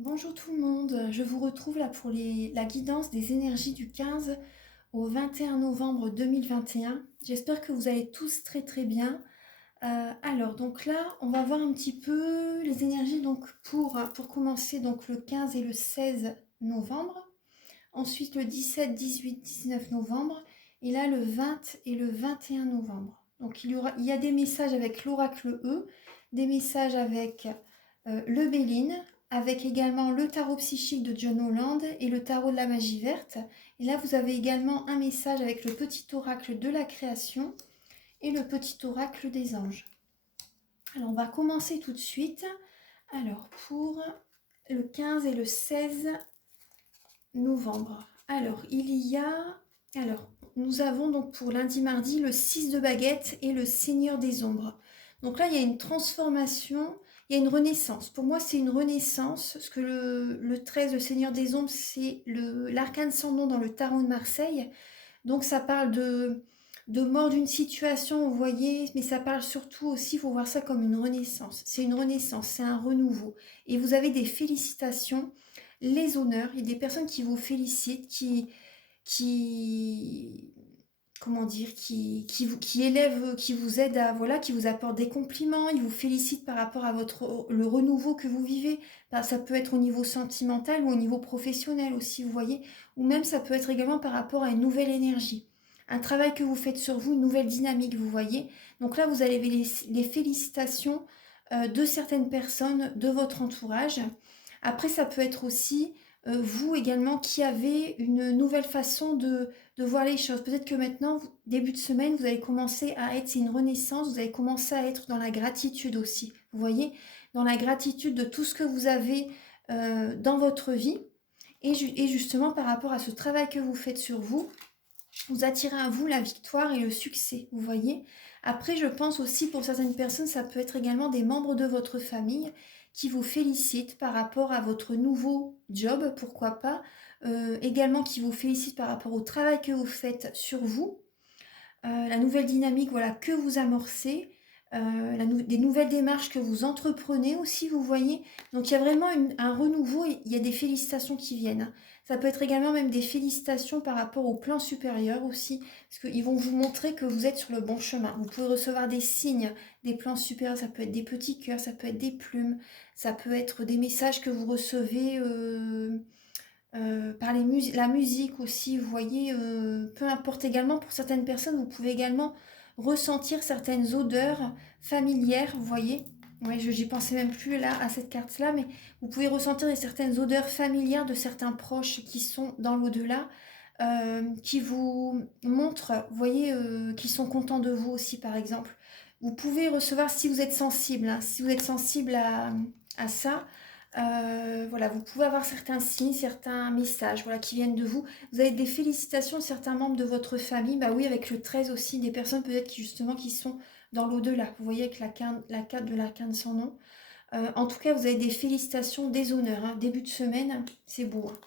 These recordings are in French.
Bonjour tout le monde, je vous retrouve là pour la guidance des énergies du 15 au 21 novembre 2021. J'espère que vous allez tous très très bien. Alors donc là, on va voir un petit peu les énergies donc pour commencer donc le 15 et le 16 novembre. Ensuite le 17, 18, 19 novembre. Et là le 20 et le 21 novembre. Donc il y a des messages avec l'oracle E, des messages avec le Béline, avec également le tarot psychique de John Holland et le tarot de la magie verte. Et là vous avez également un message avec le petit oracle de la création et le petit oracle des anges. Alors on va commencer tout de suite. Alors pour le 15 et le 16 novembre. Alors, nous avons donc pour lundi, mardi, le 6 de baguette et le Seigneur des ombres. Donc là, il y a une transformation, il y a une renaissance. Pour moi, c'est une renaissance, parce que le 13, le Seigneur des ombres, c'est l'arcane sans nom dans le tarot de Marseille. Donc ça parle de mort d'une situation, vous voyez, mais ça parle surtout aussi, il faut voir ça comme une renaissance. C'est une renaissance, c'est un renouveau. Et vous avez des félicitations, les honneurs, il y a des personnes qui vous félicitent, qui comment dire, qui élèvent, qui vous aident à, voilà, qui vous apportent des compliments, ils vous félicitent par rapport à le renouveau que vous vivez. Ça peut être au niveau sentimental ou au niveau professionnel aussi, vous voyez, ou même ça peut être également par rapport à une nouvelle énergie. Un travail que vous faites sur vous, une nouvelle dynamique, vous voyez. Donc là, vous avez les félicitations de certaines personnes de votre entourage. Après, ça peut être aussi vous également qui avez une nouvelle façon de voir les choses. Peut-être que maintenant, début de semaine, vous allez commencer à être, c'est une renaissance, vous allez commencer à être dans la gratitude aussi. Vous voyez, dans la gratitude de tout ce que vous avez dans votre vie. Et justement, par rapport à ce travail que vous faites sur vous, vous attirez à vous la victoire et le succès, vous voyez. Après, je pense aussi pour certaines personnes, ça peut être également des membres de votre famille qui vous félicitent par rapport à votre nouveau job, pourquoi pas. Également qui vous félicitent par rapport au travail que vous faites sur vous, la nouvelle dynamique voilà, que vous amorcez, des nouvelles démarches que vous entreprenez aussi, vous voyez. Donc il y a vraiment un renouveau, il y a des félicitations qui viennent. Ça peut être également même des félicitations par rapport au plan supérieur aussi, parce qu'ils vont vous montrer que vous êtes sur le bon chemin. Vous pouvez recevoir des signes, des plans supérieurs, ça peut être des petits cœurs, ça peut être des plumes, ça peut être des messages que vous recevez par la musique aussi, vous voyez, peu importe également pour certaines personnes, vous pouvez également ressentir certaines odeurs familières, vous voyez. Ouais, j'y pensais même plus là à cette carte-là, mais vous pouvez ressentir certaines odeurs familières de certains proches qui sont dans l'au-delà, qui vous montrent, vous voyez, qu'ils sont contents de vous aussi, par exemple. Vous pouvez recevoir, si vous êtes sensible, hein, si vous êtes sensible à ça, voilà, vous pouvez avoir certains signes, certains messages voilà, qui viennent de vous. Vous avez des félicitations de certains membres de votre famille. Bah oui, avec le 13 aussi, des personnes peut-être qui, justement qui sont dans l'au-delà. Vous voyez avec la carte de l'arcane sans nom. En tout cas, vous avez des félicitations, des honneurs. Hein. Début de semaine, c'est beau. Hein.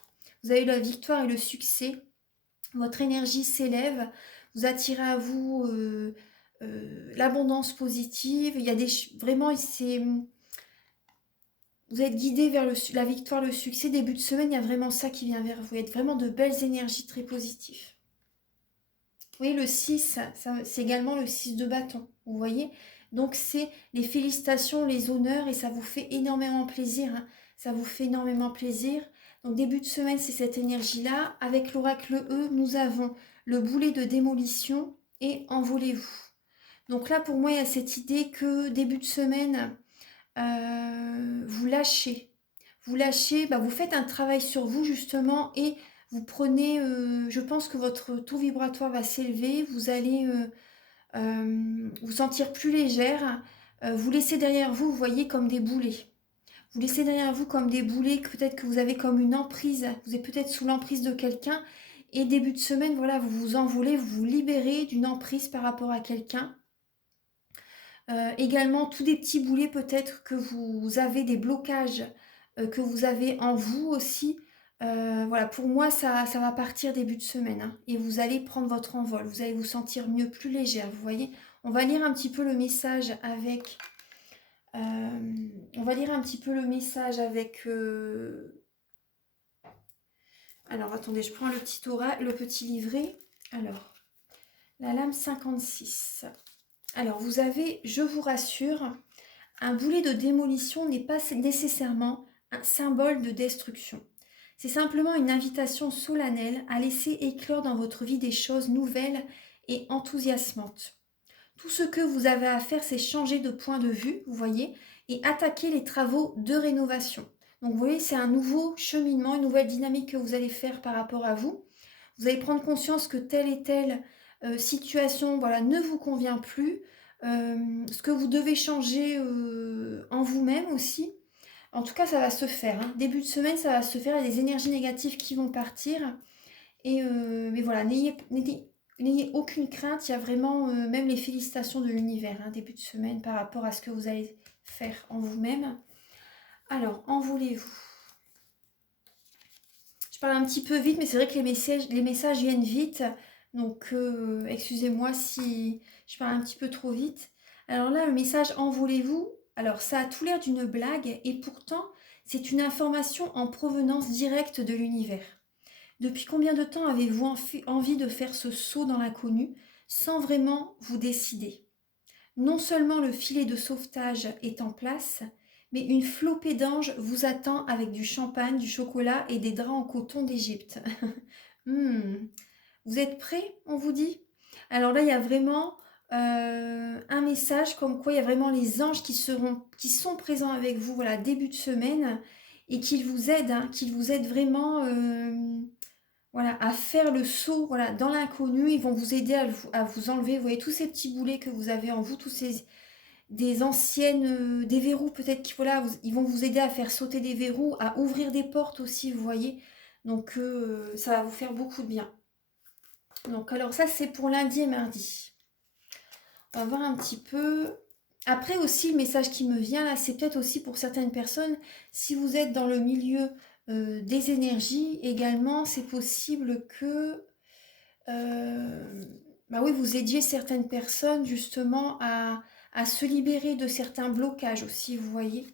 Vous avez la victoire et le succès. Votre énergie s'élève. Vous attirez à vous l'abondance positive. Il y a vraiment, c'est vous êtes guidé vers la victoire, le succès. Début de semaine, il y a vraiment ça qui vient vers vous. Il y a vraiment de belles énergies très positives. Vous voyez, le 6, c'est également le 6 de bâton. Vous voyez. Donc, c'est les félicitations, les honneurs et ça vous fait énormément plaisir. Hein. Ça vous fait énormément plaisir. Donc, début de semaine, c'est cette énergie-là. Avec l'oracle E, nous avons le boulet de démolition et envolez-vous. Donc là, pour moi, il y a cette idée que début de semaine, vous lâchez. Vous lâchez, bah, vous faites un travail sur vous justement et vous prenez, je pense que votre taux vibratoire va s'élever, vous allez vous sentir plus légère, vous laissez derrière vous, vous voyez, comme des boulets. Vous laissez derrière vous comme des boulets, que peut-être que vous avez comme une emprise, vous êtes peut-être sous l'emprise de quelqu'un et début de semaine, voilà, vous vous envolez, vous vous libérez d'une emprise par rapport à quelqu'un. Également, tous des petits boulets peut-être que vous avez des blocages que vous avez en vous aussi. Voilà, pour moi, ça va partir début de semaine. Hein, et vous allez prendre votre envol. Vous allez vous sentir mieux, plus légère. Vous voyez, on va lire un petit peu le message avec On va lire un petit peu le message avec... Alors, attendez, je prends le petit livret. Alors, la lame 56. Alors, vous avez, je vous rassure, un boulet de démolition n'est pas nécessairement un symbole de destruction. C'est simplement une invitation solennelle à laisser éclore dans votre vie des choses nouvelles et enthousiasmantes. Tout ce que vous avez à faire, c'est changer de point de vue, vous voyez, et attaquer les travaux de rénovation. Donc, vous voyez, c'est un nouveau cheminement, une nouvelle dynamique que vous allez faire par rapport à vous. Vous allez prendre conscience que telle et telle situation, voilà, ne vous convient plus. Ce que vous devez changer en vous-même aussi. En tout cas, ça va se faire. Hein. Début de semaine, ça va se faire. Il y a des énergies négatives qui vont partir. Mais voilà, n'ayez aucune crainte. Il y a vraiment même les félicitations de l'univers, hein, début de semaine, par rapport à ce que vous allez faire en vous-même. Alors, en voulez-vous? Je parle un petit peu vite, mais c'est vrai que les messages viennent vite. Donc, excusez-moi si je parle un petit peu trop vite. Alors là, le message en voulez-vous? Alors, ça a tout l'air d'une blague et pourtant, c'est une information en provenance directe de l'univers. Depuis combien de temps avez-vous envie de faire ce saut dans l'inconnu sans vraiment vous décider? Non seulement le filet de sauvetage est en place, mais une flopée d'anges vous attend avec du champagne, du chocolat et des draps en coton d'Égypte. Vous êtes prêts, on vous dit? Alors là, il y a vraiment un message comme quoi il y a vraiment les anges qui sont présents avec vous, voilà, début de semaine, et qu'ils vous aident, hein, qu'ils vous aident vraiment voilà, à faire le saut voilà, dans l'inconnu. Ils vont vous aider à vous enlever, vous voyez, tous ces petits boulets que vous avez en vous, tous ces des anciennes, des verrous peut-être qu'ils voilà, ils vont vous aider à faire sauter des verrous, à ouvrir des portes aussi, vous voyez. Donc ça va vous faire beaucoup de bien. Donc alors ça c'est pour lundi et mardi. On va voir un petit peu. Après aussi le message qui me vient là, c'est peut-être aussi pour certaines personnes, si vous êtes dans le milieu des énergies également, c'est possible que bah oui, vous aidiez certaines personnes justement à se libérer de certains blocages aussi, vous voyez.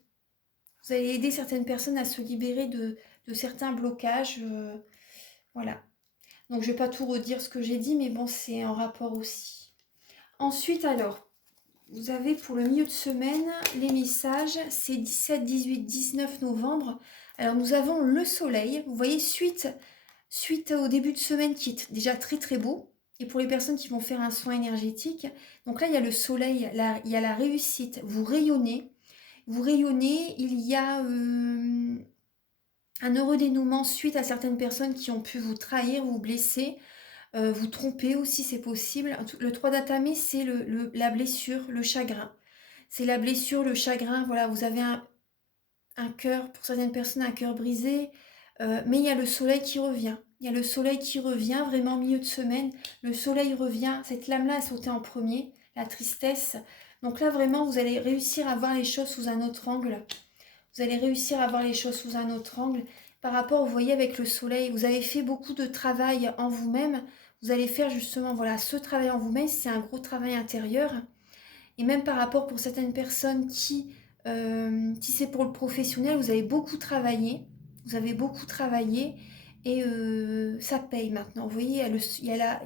Vous allez aider certaines personnes à se libérer de certains blocages. Voilà. Donc je ne vais pas tout redire ce que j'ai dit, mais bon, c'est en rapport aussi. Ensuite, alors, vous avez pour le milieu de semaine, les messages, c'est 17, 18, 19 novembre. Alors nous avons le soleil, vous voyez, suite au début de semaine qui est déjà très très beau. Et pour les personnes qui vont faire un soin énergétique, donc là il y a le soleil, là, il y a la réussite, vous rayonnez, il y a un heureux dénouement suite à certaines personnes qui ont pu vous trahir, vous blesser, vous tromper aussi, c'est possible. Le 3 d'Atamé, c'est la blessure, le chagrin. C'est la blessure, le chagrin. Voilà, vous avez un cœur, pour certaines personnes, un cœur brisé. Mais il y a le soleil qui revient. Il y a le soleil qui revient, vraiment au milieu de semaine. Le soleil revient. Cette lame-là a sauté en premier, la tristesse. Donc là, vraiment, vous allez réussir à voir les choses sous un autre angle. Vous allez réussir à voir les choses sous un autre angle. Par rapport, vous voyez, avec le soleil, vous avez fait beaucoup de travail en vous-même. Vous allez faire justement, voilà, ce travail en vous-même, c'est un gros travail intérieur. Et même par rapport pour certaines personnes si c'est pour le professionnel, vous avez beaucoup travaillé. Vous avez beaucoup travaillé et ça paye maintenant. Vous voyez, il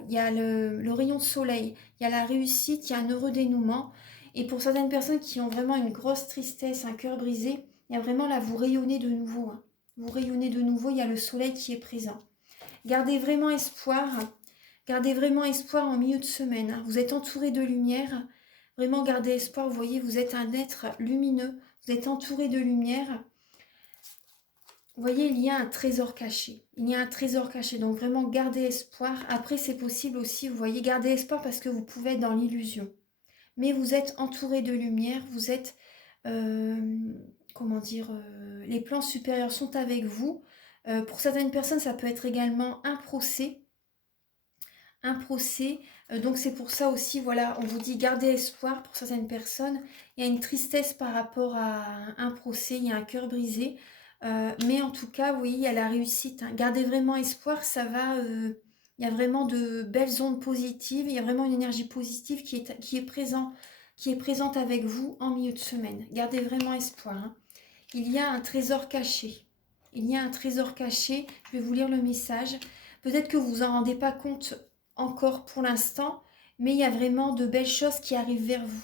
y a le rayon de soleil, il y a la réussite, il y a un heureux dénouement. Et pour certaines personnes qui ont vraiment une grosse tristesse, un cœur brisé, il y a vraiment là, vous rayonnez de nouveau. Hein. Vous rayonnez de nouveau, il y a le soleil qui est présent. Gardez vraiment espoir. Gardez vraiment espoir en milieu de semaine. Hein. Vous êtes entouré de lumière. Vraiment gardez espoir. Vous voyez, vous êtes un être lumineux. Vous êtes entouré de lumière. Vous voyez, il y a un trésor caché. Il y a un trésor caché. Donc vraiment, gardez espoir. Après, c'est possible aussi, vous voyez, gardez espoir parce que vous pouvez être dans l'illusion. Mais vous êtes entouré de lumière. Vous êtes, comment dire, les plans supérieurs sont avec vous. Pour certaines personnes, ça peut être également un procès. Un procès. Donc c'est pour ça aussi, voilà, on vous dit gardez espoir pour certaines personnes. Il y a une tristesse par rapport à un procès, il y a un cœur brisé. Mais en tout cas, oui, il y a la réussite. Hein. Gardez vraiment espoir, ça va... il y a vraiment de belles ondes positives, il y a vraiment une énergie positive qui est qui est présente avec vous en milieu de semaine. Gardez vraiment espoir, hein. Il y a un trésor caché. Il y a un trésor caché. Je vais vous lire le message. Peut-être que vous vous en rendez pas compte encore pour l'instant, mais il y a vraiment de belles choses qui arrivent vers vous.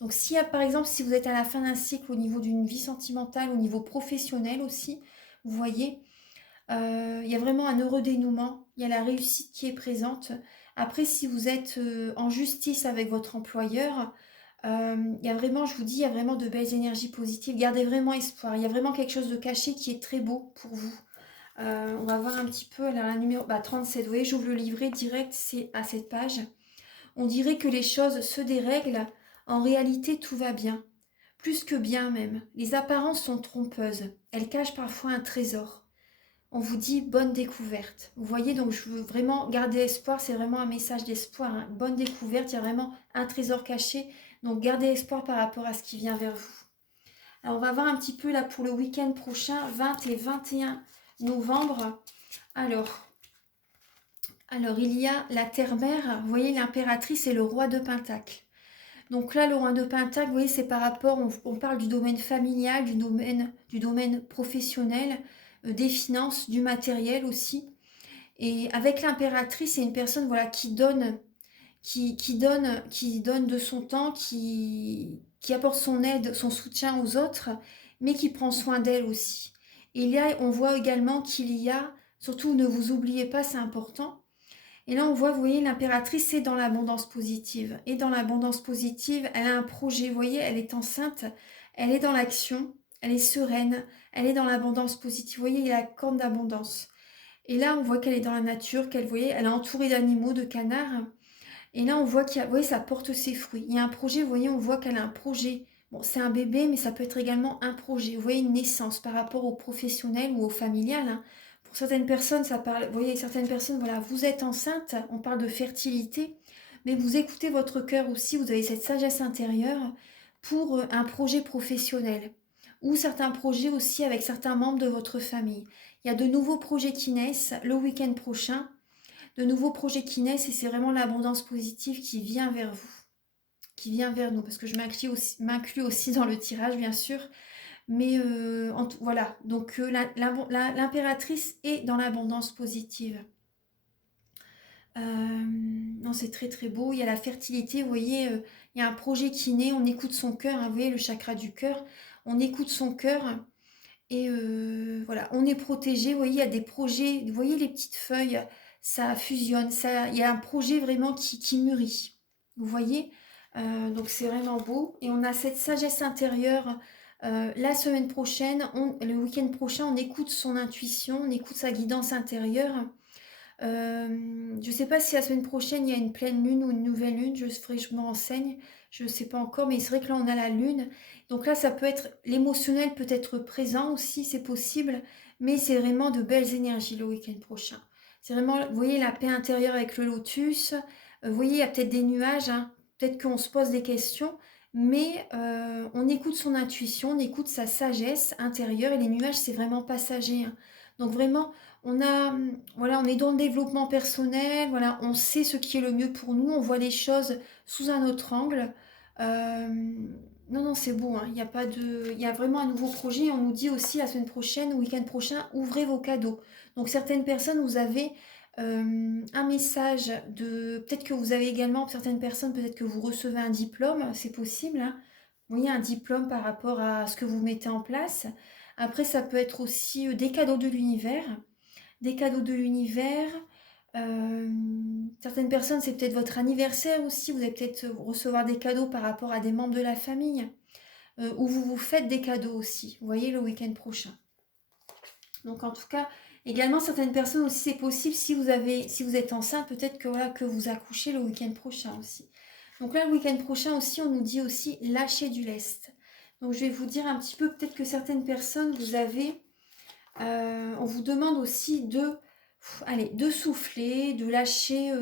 Donc s'il y a, par exemple, si vous êtes à la fin d'un cycle au niveau d'une vie sentimentale, au niveau professionnel aussi, vous voyez, il y a vraiment un heureux dénouement, il y a la réussite qui est présente. Après, si vous êtes en justice avec votre employeur, il y a vraiment, je vous dis, il y a vraiment de belles énergies positives. Gardez vraiment espoir. Il y a vraiment quelque chose de caché qui est très beau pour vous. On va voir un petit peu, alors la numéro 37, vous voyez, j'ouvre le livret direct, c'est à cette page. On dirait que les choses se dérèglent. En réalité, tout va bien. Plus que bien même. Les apparences sont trompeuses. Elles cachent parfois un trésor. On vous dit bonne découverte. Vous voyez, donc je veux vraiment garder espoir, c'est vraiment un message d'espoir, hein. Bonne découverte, il y a vraiment un trésor caché. Donc gardez espoir par rapport à ce qui vient vers vous. Alors on va voir un petit peu là pour le week-end prochain, 20 et 21 novembre. Alors il y a la Terre-Mère, vous voyez l'impératrice et le roi de Pentacle. Donc là, le roi de Pentacle, vous voyez, c'est par rapport, on parle du domaine familial, du domaine professionnel, des finances, du matériel aussi. Et avec l'impératrice, c'est une personne voilà, qui donne, qui donne de son temps, qui apporte son aide, son soutien aux autres, mais qui prend soin d'elle aussi. Et là, on voit également qu'il y a, surtout ne vous oubliez pas, c'est important. Et là, on voit, vous voyez, l'impératrice, c'est dans l'abondance positive. Et dans l'abondance positive, elle a un projet, vous voyez, elle est enceinte, elle est dans l'action, elle est sereine, elle est dans l'abondance positive. Vous voyez, il y a la corne d'abondance. Et là, on voit qu'elle est dans la nature, qu'elle, vous voyez, elle est entourée d'animaux, de canards. Et là, on voit qu'il y a, vous voyez, ça porte ses fruits. Il y a un projet, vous voyez, on voit qu'elle a un projet. Bon, c'est un bébé, mais ça peut être également un projet. Vous voyez, une naissance par rapport au professionnel ou au familial, hein. Pour certaines personnes, ça parle, vous voyez, certaines personnes, voilà, vous êtes enceinte, on parle de fertilité, mais vous écoutez votre cœur aussi, vous avez cette sagesse intérieure pour un projet professionnel ou certains projets aussi avec certains membres de votre famille. Il y a de nouveaux projets qui naissent le week-end prochain, de nouveaux projets qui naissent et c'est vraiment l'abondance positive qui vient vers vous, qui vient vers nous, parce que je m'inclus aussi dans le tirage, bien sûr. Mais voilà, donc l'impératrice est dans l'abondance positive. Non, c'est très très beau. Il y a la fertilité, vous voyez, il y a un projet qui naît, on écoute son cœur, hein, vous voyez le chakra du cœur, on écoute son cœur et voilà, on est protégé. Vous voyez, il y a des projets, vous voyez les petites feuilles, ça fusionne, il y a un projet vraiment qui mûrit. Vous voyez. Donc c'est vraiment beau. Et on a cette sagesse intérieure. La semaine prochaine, le week-end prochain, on écoute son intuition, on écoute sa guidance intérieure. Je ne sais pas si la semaine prochaine il y a une pleine lune ou une nouvelle lune, je me renseigne, je ne sais pas encore, mais c'est vrai que là on a la lune, donc là ça peut être, l'émotionnel peut être présent aussi, c'est possible, mais c'est vraiment de belles énergies le week-end prochain. C'est vraiment, vous voyez la paix intérieure avec le lotus, vous voyez il y a peut-être des nuages, hein, peut-être qu'on se pose des questions, mais on écoute son intuition, on écoute sa sagesse intérieure, et les nuages c'est vraiment passager, hein. Donc vraiment, voilà, on est dans le développement personnel, voilà, on sait ce qui est le mieux pour nous, on voit les choses sous un autre angle. Euh, non, non, c'est beau, hein, il y a pas de, il y a vraiment un nouveau projet. On nous dit aussi la semaine prochaine, le week-end prochain, ouvrez vos cadeaux. Donc certaines personnes, vous avez un message de, peut-être que vous avez également, pour certaines personnes, peut-être que vous recevez un diplôme, c'est possible, hein. Vous voyez, un diplôme par rapport à ce que vous mettez en place. Après, ça peut être aussi des cadeaux de l'univers. Des cadeaux de l'univers. Euh, Certaines personnes, c'est peut-être votre anniversaire aussi. Vous allez peut-être recevoir des cadeaux par rapport à des membres de la famille. Ou vous vous faites des cadeaux aussi. Vous voyez, le week-end prochain. Donc en tout cas, également certaines personnes aussi, c'est possible si vous êtes enceinte, peut-être que voilà que vous accouchez le week-end prochain aussi. Donc là, le week-end prochain aussi, on nous dit aussi lâcher du lest. Donc je vais vous dire un petit peu, peut-être que certaines personnes, on vous demande aussi de souffler, de lâcher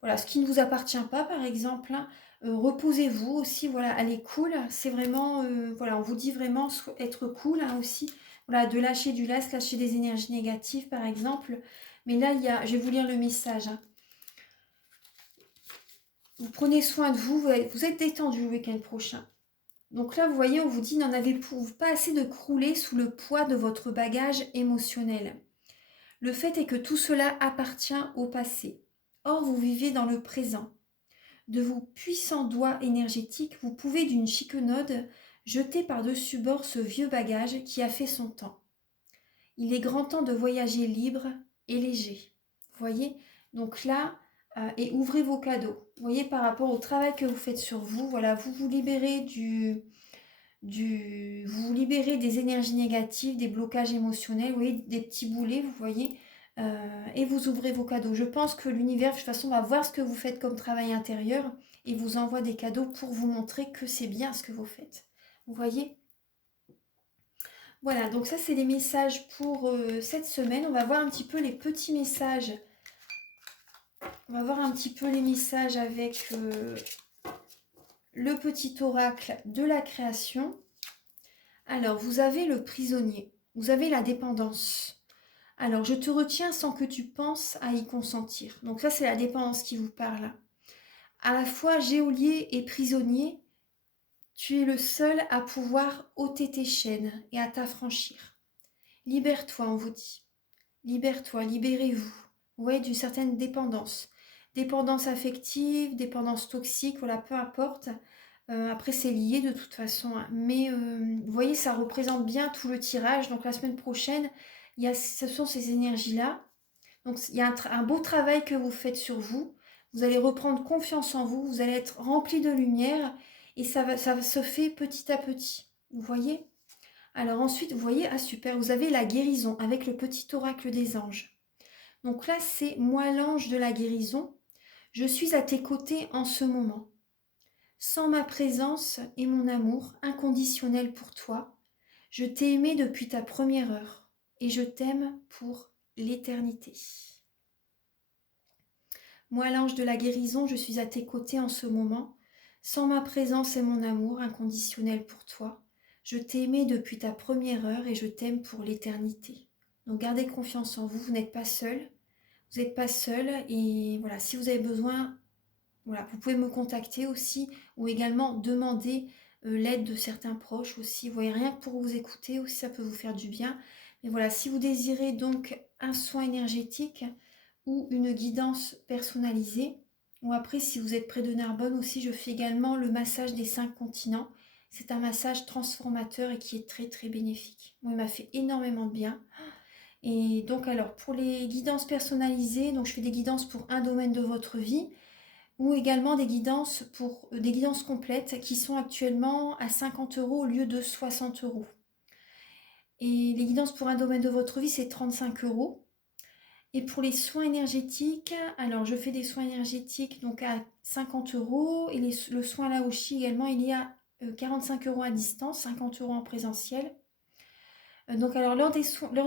voilà, ce qui ne vous appartient pas, par exemple, hein. Reposez-vous aussi, voilà, allez cool. C'est vraiment, voilà, on vous dit vraiment être cool, hein, aussi. Voilà, de lâcher du lest, lâcher des énergies négatives, par exemple. Mais là, je vais vous lire le message, hein. Vous prenez soin de vous, vous êtes détendu le week-end prochain. Donc là, vous voyez, on vous dit, n'en avez-vous pas assez de crouler sous le poids de votre bagage émotionnel. Le fait est que tout cela appartient au passé. Or, vous vivez dans le présent. De vos puissants doigts énergétiques, vous pouvez d'une chiquenaude jeter par-dessus bord ce vieux bagage qui a fait son temps. Il est grand temps de voyager libre et léger. Vous voyez? Donc là, et ouvrez vos cadeaux. Vous voyez, par rapport au travail que vous faites sur vous, voilà, vous vous libérez vous vous libérez des énergies négatives, des blocages émotionnels, vous voyez, des petits boulets, vous voyez, et vous ouvrez vos cadeaux. Je pense que l'univers, de toute façon, va voir ce que vous faites comme travail intérieur et vous envoie des cadeaux pour vous montrer que c'est bien ce que vous faites. Vous voyez? Voilà, donc ça, c'est les messages pour cette semaine. On va voir un petit peu les petits messages. On va voir un petit peu les messages avec le petit oracle de la création. Alors, vous avez le prisonnier, vous avez la dépendance. Alors, je te retiens sans que tu penses à y consentir. Donc ça, c'est la dépendance qui vous parle. À la fois geôlier et prisonnier, tu es le seul à pouvoir ôter tes chaînes et à t'affranchir. Libère-toi, on vous dit. Libère-toi, libérez-vous. Vous voyez, d'une certaine dépendance. Dépendance affective, dépendance toxique, voilà, peu importe. Après, c'est lié de toute façon, hein. Mais vous voyez, ça représente bien tout le tirage. Donc la semaine prochaine, ce sont ces énergies-là. Donc il y a un beau travail que vous faites sur vous. Vous allez reprendre confiance en vous. Vous allez être rempli de lumière. Et ça se fait petit à petit. Vous voyez? Alors ensuite, vous voyez, ah super, vous avez la guérison avec le petit oracle des anges. Donc là, c'est moi l'ange de la guérison. Je suis à tes côtés en ce moment. Sans ma présence et mon amour inconditionnel pour toi, je t'ai aimé depuis ta première heure et je t'aime pour l'éternité. Moi, l'ange de la guérison, je suis à tes côtés en ce moment. Sans ma présence et mon amour inconditionnel pour toi, je t'ai aimé depuis ta première heure et je t'aime pour l'éternité. Donc gardez confiance en vous, vous n'êtes pas seul. Vous n'êtes pas seul et voilà, si vous avez besoin, voilà, vous pouvez me contacter aussi ou également demander l'aide de certains proches aussi. Vous voyez, rien que pour vous écouter aussi, ça peut vous faire du bien. Mais voilà, si vous désirez donc un soin énergétique ou une guidance personnalisée, ou après si vous êtes près de Narbonne aussi, je fais également le massage des 5 continents. C'est un massage transformateur et qui est très très bénéfique. Moi, il m'a fait énormément de bien. Et donc alors, pour les guidances personnalisées, donc je fais des guidances pour un domaine de votre vie ou également des guidances pour des guidances complètes qui sont actuellement à 50 € au lieu de 60 €. Et les guidances pour un domaine de votre vie, c'est 35 €. Et pour les soins énergétiques, alors je fais des soins énergétiques donc à 50 € et le soin Laoshi également, il est à 45 € à distance, 50 € en présentiel. Donc alors lors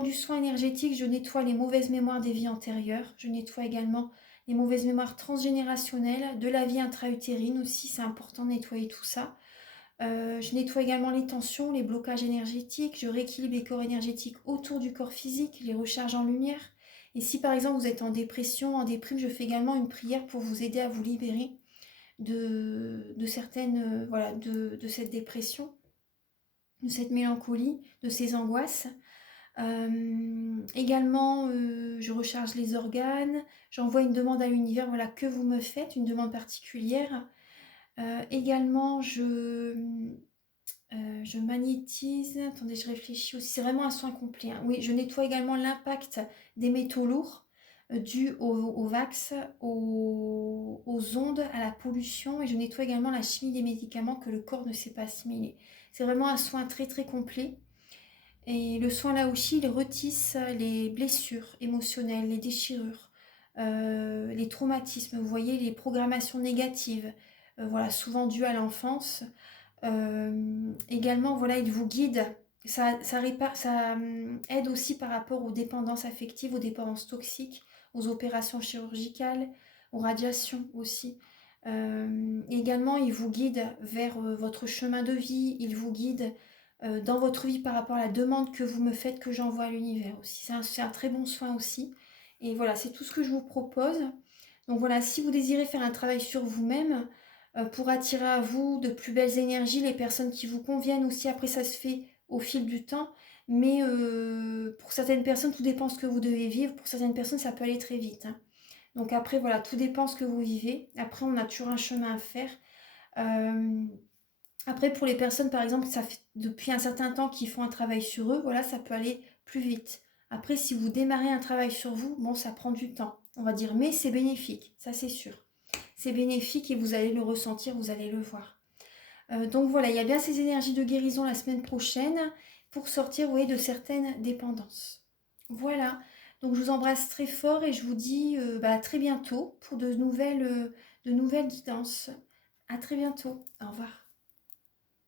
du soin énergétique, je nettoie les mauvaises mémoires des vies antérieures. Je nettoie également les mauvaises mémoires transgénérationnelles, de la vie intra-utérine aussi, c'est important de nettoyer tout ça. Je nettoie également les tensions, les blocages énergétiques, je rééquilibre les corps énergétiques autour du corps physique, les recharge en lumière. Et si par exemple vous êtes en dépression, en déprime, je fais également une prière pour vous aider à vous libérer de certaines, voilà, de cette dépression, de cette mélancolie, de ces angoisses. Également, je recharge les organes, j'envoie une demande à l'univers, voilà, que vous me faites, une demande particulière. Également, je magnétise, attendez, je réfléchis aussi, c'est vraiment un soin complet, hein. Oui, je nettoie également l'impact des métaux lourds dus au vax, aux ondes, à la pollution, et je nettoie également la chimie des médicaments que le corps ne sait pas assimiler. C'est vraiment un soin très très complet. Et le soin Laoshi, il retisse les blessures émotionnelles, les déchirures, les traumatismes, vous voyez, les programmations négatives, voilà, souvent dues à l'enfance. Également, voilà, il vous guide. Ça aide aussi par rapport aux dépendances affectives, aux dépendances toxiques, aux opérations chirurgicales, aux radiations aussi. Également, il vous guide vers votre chemin de vie, il vous guide dans votre vie par rapport à la demande que vous me faites, que j'envoie à l'univers aussi. C'est un très bon soin aussi. Et voilà, c'est tout ce que je vous propose. Donc voilà, si vous désirez faire un travail sur vous-même, pour attirer à vous de plus belles énergies, les personnes qui vous conviennent aussi, après ça se fait au fil du temps, mais pour certaines personnes, tout dépend ce que vous devez vivre, pour certaines personnes, ça peut aller très vite, hein. Donc après, voilà, tout dépend ce que vous vivez. Après, on a toujours un chemin à faire. Euh, Après, pour les personnes, par exemple, ça fait depuis un certain temps qu'ils font un travail sur eux, voilà, ça peut aller plus vite. Après, si vous démarrez un travail sur vous, bon, ça prend du temps, on va dire, mais c'est bénéfique, ça c'est sûr. C'est bénéfique et vous allez le ressentir, vous allez le voir. Donc voilà, il y a bien ces énergies de guérison la semaine prochaine pour sortir, vous voyez, de certaines dépendances. Voilà, donc je vous embrasse très fort et je vous dis à très bientôt pour de nouvelles guidances. À très bientôt, au revoir.